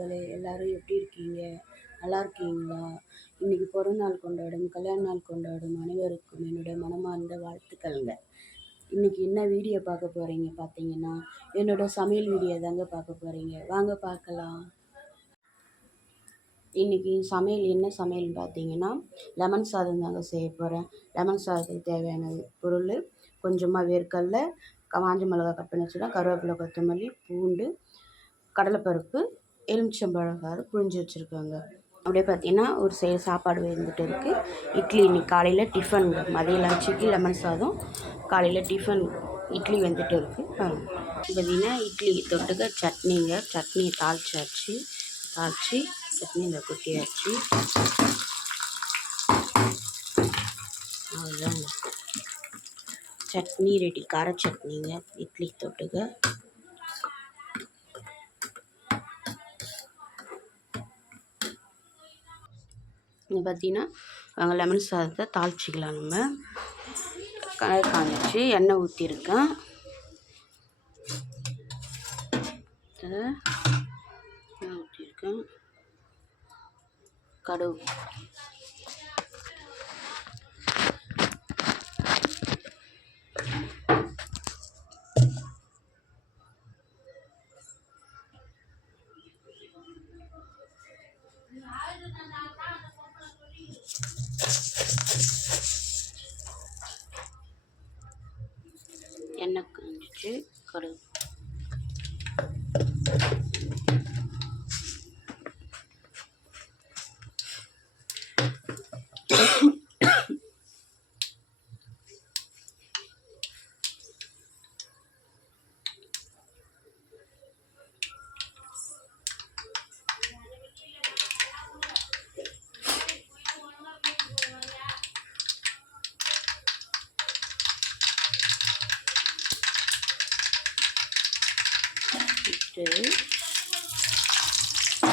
உறவுகளே, எல்லாரும் எப்படி இருக்கீங்க? நல்லா இருக்கீங்களா? இன்னைக்கு பிறந்தநாள் கொண்டாடும், கல்யாண நாள் கொண்டாடும் அனைவருக்கும் என்னுடைய மனமார்ந்த வாழ்த்துக்கள்ங்க. இன்னைக்கு என்ன வீடியோ பார்க்க போறீங்க பார்த்தீங்கன்னா, என்னோட சமையல் வீடியோ தாங்க பார்க்க போறீங்க. வாங்க பார்க்கலாம். இன்னைக்கு சமையல் என்ன சமையல்னு பார்த்தீங்கன்னா, லெமன் சாதம் தாங்க செய்ய போகிறேன். லெமன் சாதத்துக்கு தேவையான பொருள் கொஞ்சமாக வேர்க்கடலை, காஞ்ச மிளகாய் கட் பண்ணி வச்சுருக்கேன், கருவேப்பிலை, கொத்தமல்லி, பூண்டு, கடலைப்பருப்பு, எலுமிச்சம்பழம் சாறு புழிஞ்சு வச்சுருக்காங்க. அப்படியே பார்த்தீங்கன்னா ஒரு சைடு சாப்பாடு வெந்துட்டு இருக்குது. இட்லி இன்னைக்கு காலையில் டிஃபன், மதிய லஞ்சுக்கு லெமன் சாதம், காலையில் டிஃபன் இட்லி வெந்துட்டு இருக்குது. பார்த்தீங்கன்னா இட்லி தொட்டுக்க சட்னிங்க. சட்னியை தாளிச்சாச்சு, சட்னியில் கொட்டியாச்சு. அவ்வளோதாங்க, சட்னி ரெடி. கார சட்னிங்க இட்லி தொட்டுக்க. இங்கே பார்த்தீங்கன்னா அங்கே லெமன் சாதத்தை தாளிச்சிக்கலாம். நம்ம கலர் காஞ்சிச்சு, எண்ணெய் ஊற்றிருக்கேன். கடுகு, எண்ணெய் காஞ்சிச்சு, கடுகு,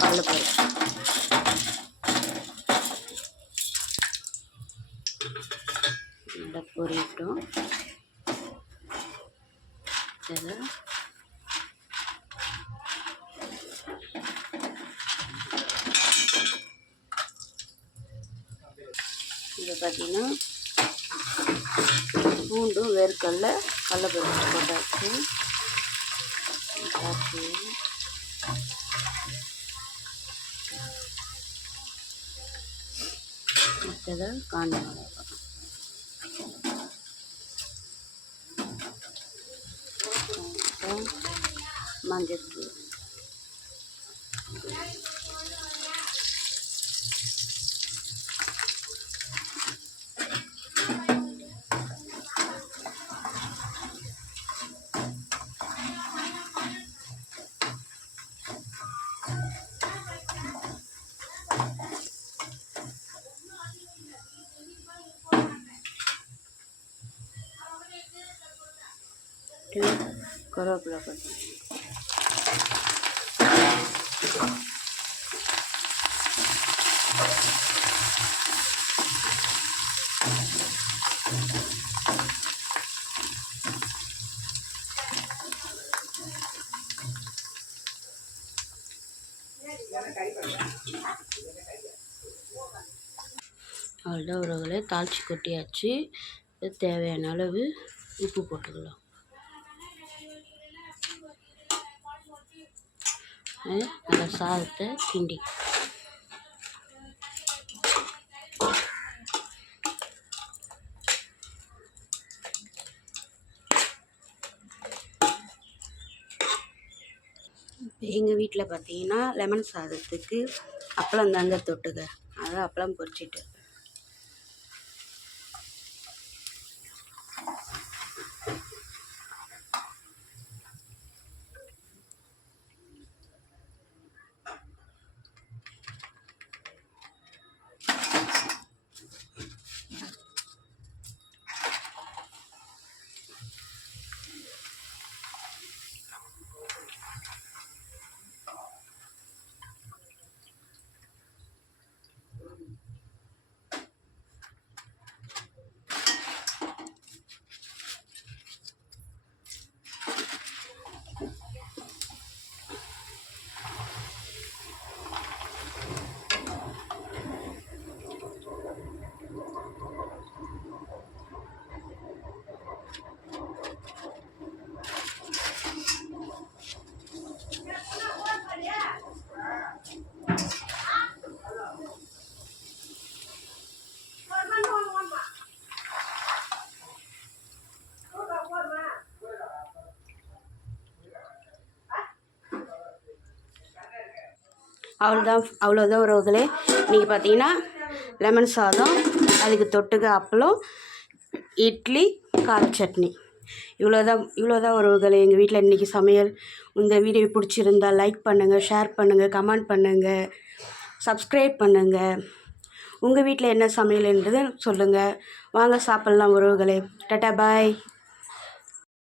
கடலைப்பருப்பு, நல்லா பொரியட்டும். இதை பார்த்தீங்கன்னா பூண்டும் வேர்க்கடலை கடலைப்பருப்பு போட்டாச்சு. மற்றதை காஞ்ச மிளகாய், மஞ்சத்தூள், கருவேப்பிலை கொத்தமல்லி. அவ்வளோதான் உறவுகளை, தாளித்து கொட்டியாச்சு. தேவையான அளவு உப்பு போட்டுக்கலாம். நல்லா சாதத்தை கிண்டி எங்கள் வீட்டில் பார்த்தீங்கன்னா லெமன் சாதத்துக்கு அப்பளம் தாங்க தொட்டுக்க. அதான் அப்பளம் பொரிச்சிட்டு அவ்வளோதான் உறவுகளே. இன்றைக்கி பார்த்தீங்கன்னா லெமன் சாதம், அதுக்கு தொட்டுக்க அப்பளம், இட்லி, கார சட்னி. இவ்வளோதான் உறவுகளே எங்கள் வீட்டில் இன்றைக்கி சமையல். இந்த வீடியோ பிடிச்சிருந்தால் லைக் பண்ணுங்கள், ஷேர் பண்ணுங்கள், கமெண்ட் பண்ணுங்கள், சப்ஸ்கிரைப் பண்ணுங்கள். உங்கள் வீட்டில் என்ன சமையல்ன்றது சொல்லுங்கள். வாங்க சாப்பிட்லாம் உறவுகளே. டாடா பாய்.